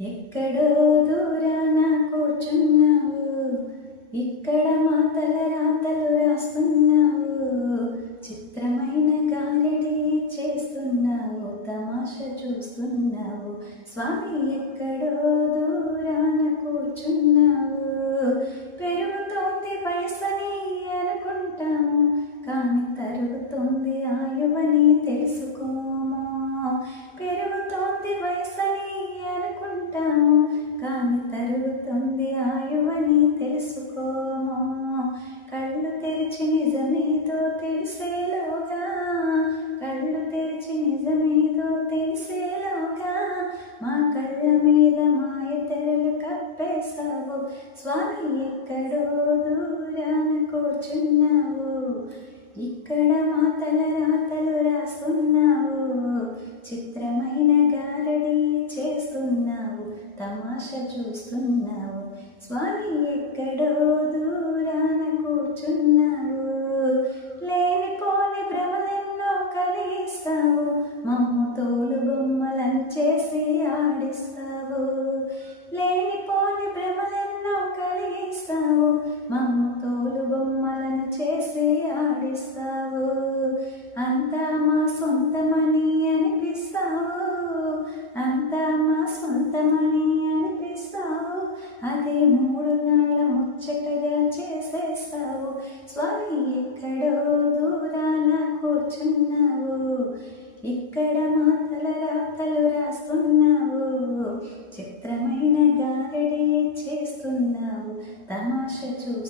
ఎక్కడో దూరాన కూర్చున్నావు, ఇక్కడ మాటల రాతలు రాస్తున్నావు. చిత్రమైన గాలిడి చేస్తున్నావు, తమాష చూస్తున్నావు. స్వామి ఎక్కడో దూరాన కూర్చున్నావు. పెరుగుతోంది వయసని అనుకుంటాము, కానీ తరుగుతోంది ఆయువని తెలుసుకోమా. పెరుగుతోంది వయసని అనుకుంటాము, కానీ తరుగుతుంది ఆయువని తెలుసుకోమా. కళ్ళు తెరిచి నిజమేదో తెలిసేలోగా, కళ్ళు తెరిచి నిజమేదో తెలిసేలోగా మా కళ్ళ మీద మాయ తెరలు కప్పేశావు. స్వామి ఎక్కడో దూరాన కూర్చున్నావు, ఇక్కడ మాటల రాతలు రాస్తున్నావు. చిత్రమైన గారడి చేస్తున్నావు, తమాష చూస్తున్నావు. స్వామి ఎక్కడో దూరాన కూర్చున్నావు. లేనిపోని భ్రమలెన్నో కలిగిస్తావు, మమ్ము తోలు బొమ్మలను చేసి ఆడిస్తావు. లేనిపోని భ్రమలెన్నో కలిగిస్తావు, మమ్ము తోలు బొమ్మలను చేసి ఆడిస్తావు. అంతా మా సొంతమని అనిపిస్తావు, అంతా మా సొంతమని అనిపిస్తావు. అదే 3 నాళ్ళ ముచ్చటగా చేసేస్తావు. స్వామి ఎక్కడో దూరాన కూర్చున్నావు, ఇక్కడ మాటల రాతలు రాస్తున్నావు. చిత్రమైన గారడి చేస్తున్నావు, తమాష చూస్తున్నావు.